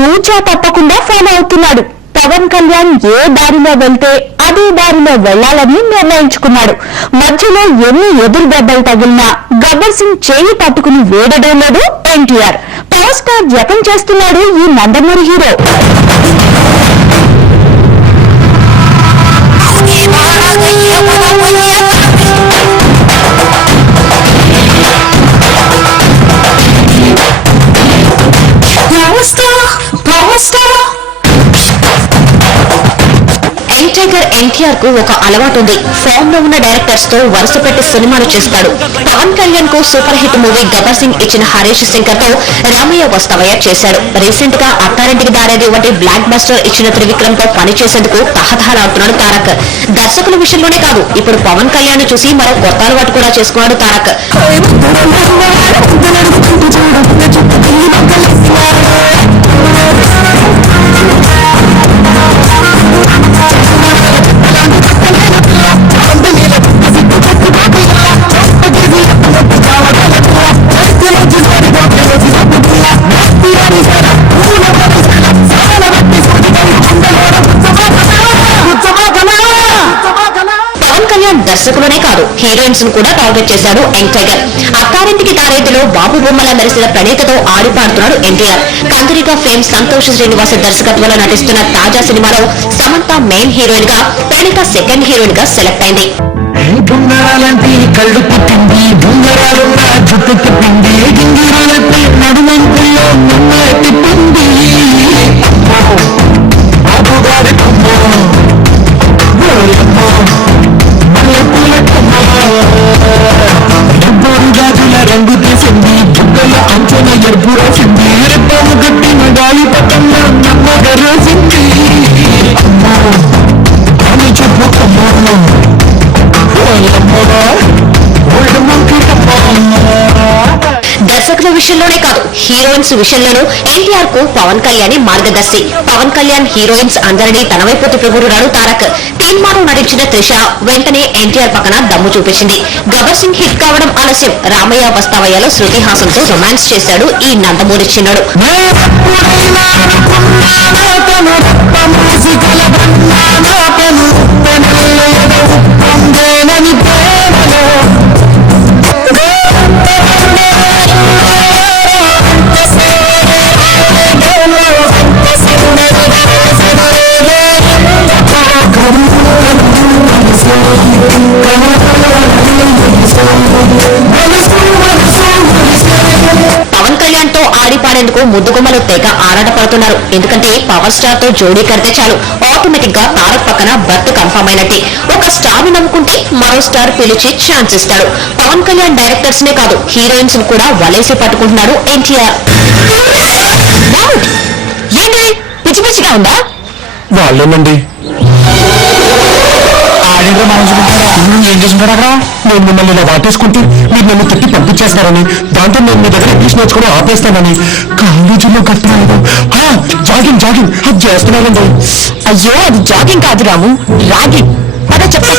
తూచా తప్పకుండా ఫాలో అవుతున్నాడు. పవన్ కళ్యాణ్ ఏ దారిలో వెళ్తే అదే దారిలో వెళ్లాలని నిర్ణయించుకున్నాడు. మధ్యలో ఎన్ని ఎదురు దెబ్బలు తగిలినా గబ్బర్ సింగ్ చేయి పట్టుకుని వేడడం లేదు ఎన్టీఆర్. పవర్ స్టార్ జపం చేస్తున్నాడు ఈ నందమూరి హీరో. ఎన్టీఆర్ కు ఒక అలవాటు ఉంది. ఫామ్ లో ఉన్న డైరెక్టర్స్ తో వరుస పెట్టి సినిమాలు చేస్తాడు. పవన్ కళ్యాణ్ కు super hit movie Gabbar Singh ఇచ్చిన హరీష్ శంకర్ తో రామయ్య వస్తావయ్య చేశాడు. రీసెంట్ గా అత్తారింటికి దారేది వంటి బ్లాక్ బస్టర్ ఇచ్చిన త్రివిక్రమ్ తో పనిచేసేందుకు తహతహలాడుతున్నాడు తారక్. దర్శకుల విషయంలోనే కాదు, ఇప్పుడు పవన్ కళ్యాణ్ చూసి మరో కొత్త అలవాటు కూడా చేసుకున్నాడు తారక్. దర్శకులనే కాదు, హీరోయిన్స్ ను కూడా టార్గెట్ చేశాడు యంగ్ టైగర్. అత్తారింటికి తారేదిలో బాబు బొమ్మలా మెరిసిన ప్రణీతతో ఆడిపాడుతున్నాడు ఎన్టీఆర్. కందిరిగా ఫేమ్ సంతోష్ శ్రీనివాస దర్శకత్వంలో నటిస్తున్న తాజా సినిమాలో సమంత మెయిన్ హీరోయిన్ గా, ప్రణీత సెకండ్ హీరోయిన్ గా సెలెక్ట్ అయింది. రంగు తీసింది బుగ్గల అంచన ఎరుపు రాసింది రెప్పము కట్టిన గాలి పట్టమ్మ నమ్మగరేసింది అమ్మో అని చెప్పు అమ్మో దర్శకుల విషయంలోనే కాదు, హీరోయిన్స్ విషయంలోనూ ఎన్టీఆర్ కు పవన్ కళ్యాణ్ మార్గదర్శి. పవన్ కళ్యాణ్ హీరోయిన్స్ అందరినీ తన వైపు తిప్పుకున్నాడు తారక్. తీన్మాలో నటించిన త్రిష వెంటనే ఎన్టీఆర్ పక్కన దమ్ము చూపించింది. గబ్బర్ సింగ్ హిట్ కావడం ఆలస్యం. రామయ్య వస్తావయ్యలో శృతి హాసన్ తో రొమాన్స్ చేశాడు ఈ నందమూరి చిన్నడు. పవన్ కళ్యాణ్ తో ఆడిపాడేందుకు ముద్దుగుమ్మలు తెగ ఆరాటపడుతున్నారు. ఎందుకంటే పవర్ స్టార్ తో జోడీ కడితే చాలు, ఆటోమేటిక్ గా తారక్ పక్కన బర్త్ కన్ఫర్మ్ అయినట్టే. ఒక స్టార్ ని నమ్ముకుంటే మరో స్టార్ పిలిచి ఛాన్స్ ఇస్తాడు. పవన్ కళ్యాణ్ డైరెక్టర్స్ నే కాదు, హీరోయిన్స్ ను కూడా వలేసి పట్టుకుంటున్నాడు ఎన్టీఆర్. ఏంటి పిచ్చి పిచ్చిగా ఉందా? వాళ్ళేనండి ఆడిగా మనసుకుంటారా? ఏం చేసుకుంటారు అక్కడ? నేను మిమ్మల్ని ఇలా వాటేసుకుంటే మీరు నన్ను తిట్టి పంపించేస్తారని, దాంతో నేను మీ దగ్గర ఇంగ్లీష్ నేర్చుకుని ఆపేస్తానని కాలేజీలో కట్టినాను. జాగింగ్ జాగింగ్ అది చేస్తున్నానండి. అయ్యో, అది జాగింగ్ కాదు రాము, రాగింగ్. అదే చెప్తా.